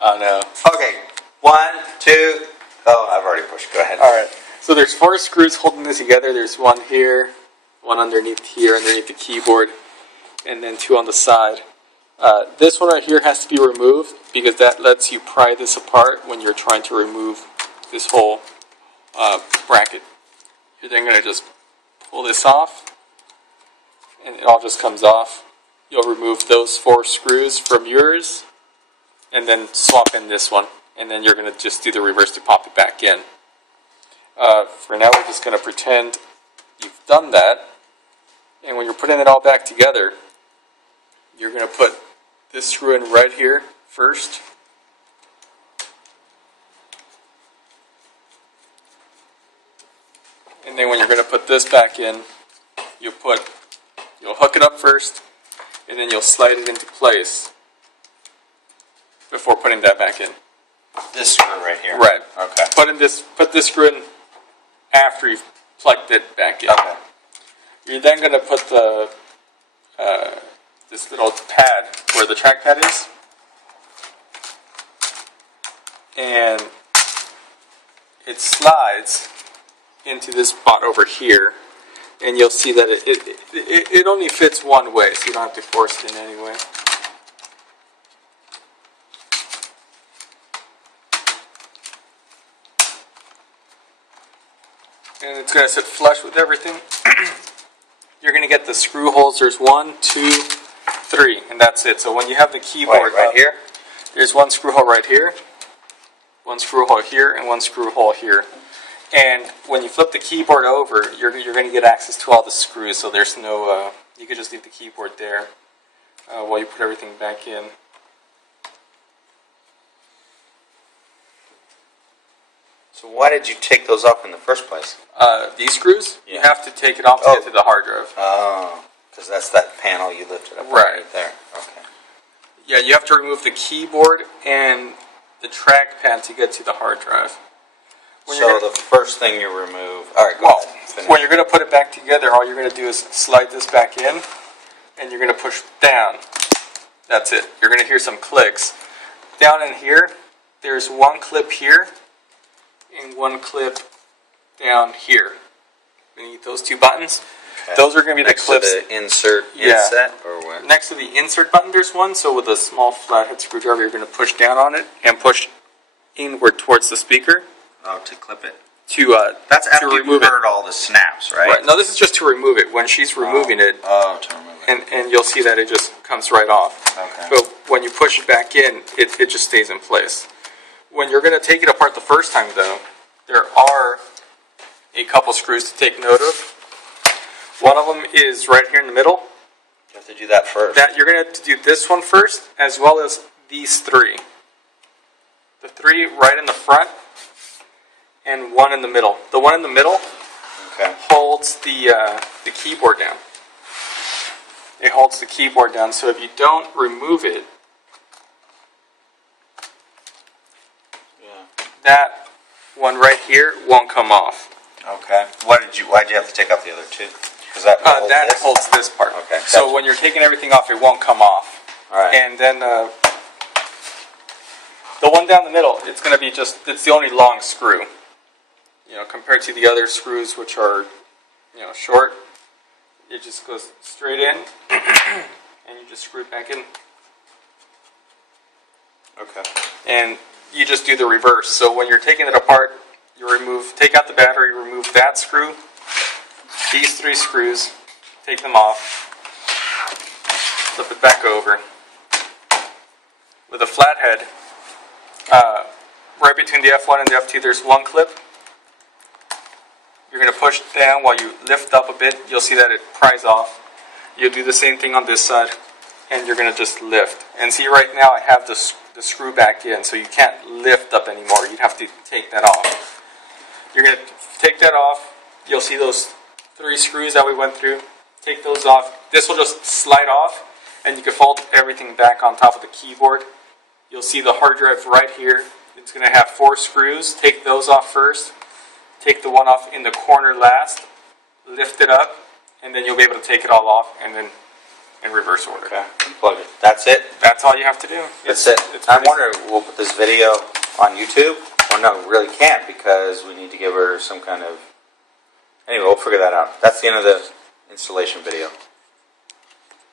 Oh no. Okay, 1, 2. Oh, I've already pushed. Go ahead. All right. So there's 4 screws holding this together. There's one here, one underneath here, underneath the keyboard, and then 2 on the side. This one right here has to be removed because that lets you pry this apart when you're trying to remove this whole bracket. You're then going to just pull this off, and it all just comes off. You'll remove those 4 screws from yours, and then swap in this one, and then you're going to just do the reverse to pop it back in. For now, we're just going to pretend you've done that, and when you're putting it all back together, you're going to put this screw in right here first. And then when you're going to put this back in, you'll hook it up first, and then you'll slide it into place before putting that back in. This screw right here? Right. Okay. Put this screw in after you've plugged it back in. Okay. You're then going to put the this little pad where the trackpad is, and it slides into this spot over here, and you'll see that it only fits one way, so you don't have to force it in any way. And it's going to sit flush with everything. You're going to get the screw holes. There's 1, 2, 3, and that's it. So when you have the keyboard right here, there's 1 screw hole right here, 1 screw hole here, and 1 screw hole here. And when you flip the keyboard over, you're going to get access to all the screws. So there's no, you could just leave the keyboard there while you put everything back in. So why did you take those off in the first place? These screws, yeah. You have to take it off to get to the hard drive. Oh, because that's that panel you lifted up right there. Okay. Yeah, you have to remove the keyboard and the trackpad to get to the hard drive. So the first thing you remove... Alright, go ahead. When you're going to put it back together, all you're going to do is slide this back in, and you're going to push down. That's it. You're going to hear some clicks. Down in here, there's 1 clip here, and 1 clip down here. Beneath those 2 buttons. Okay. Those are going to be next the clips. To the insert inset, or what? Next to the insert button, there's one. So with a small flathead screwdriver, you're going to push down on it and push inward towards the speaker. Oh, to clip it. That's after you heard all the snaps, right? Right. No, this is just to remove it. When she's removing it. Oh, to remove it. And you'll see that it just comes right off. Okay. But when you push it back in, it just stays in place. When you're going to take it apart the first time, though, there are a couple screws to take note of. One of them is right here in the middle. You have to do that first. You're going to have to do this one first, as well as these 3. The 3 right in the front, and 1 in the middle. The one in the middle holds the keyboard down. It holds the keyboard down, so if you don't remove it, that one right here won't come off. Okay. Why'd you have to take off the other 2? Because that holds this part. Okay. So gotcha. When you're taking everything off, it won't come off. All right. And then the one down the middle, it's going to be it's the only long screw. You know, compared to the other screws, which are, short, it just goes straight in, and you just screw it back in. Okay. And you just do the reverse. So when you're taking it apart, you take out the battery, remove that screw, these 3 screws, take them off, flip it back over. With a flathead, right between the F1 and the F2, there's 1 clip. You're going to push down while you lift up a bit. You'll see that it pries off. You'll do the same thing on this side, and you're going to just lift. And see, right now I have the screw back in, so you can't lift up anymore. You'd have to take that off. You're going to take that off. You'll see those 3 screws that we went through. Take those off. This will just slide off, and you can fold everything back on top of the keyboard. You'll see the hard drive right here. It's going to have 4 screws. Take those off first. Take the one off in the corner last. Lift it up, and then you'll be able to take it all off, and then in reverse order. Okay. Plug it. That's it? That's all you have to do. That's it. I wonder, will this video on YouTube. Well, no, we really can't because we need to give her some kind of... Anyway, we'll figure that out. That's the end of the installation video.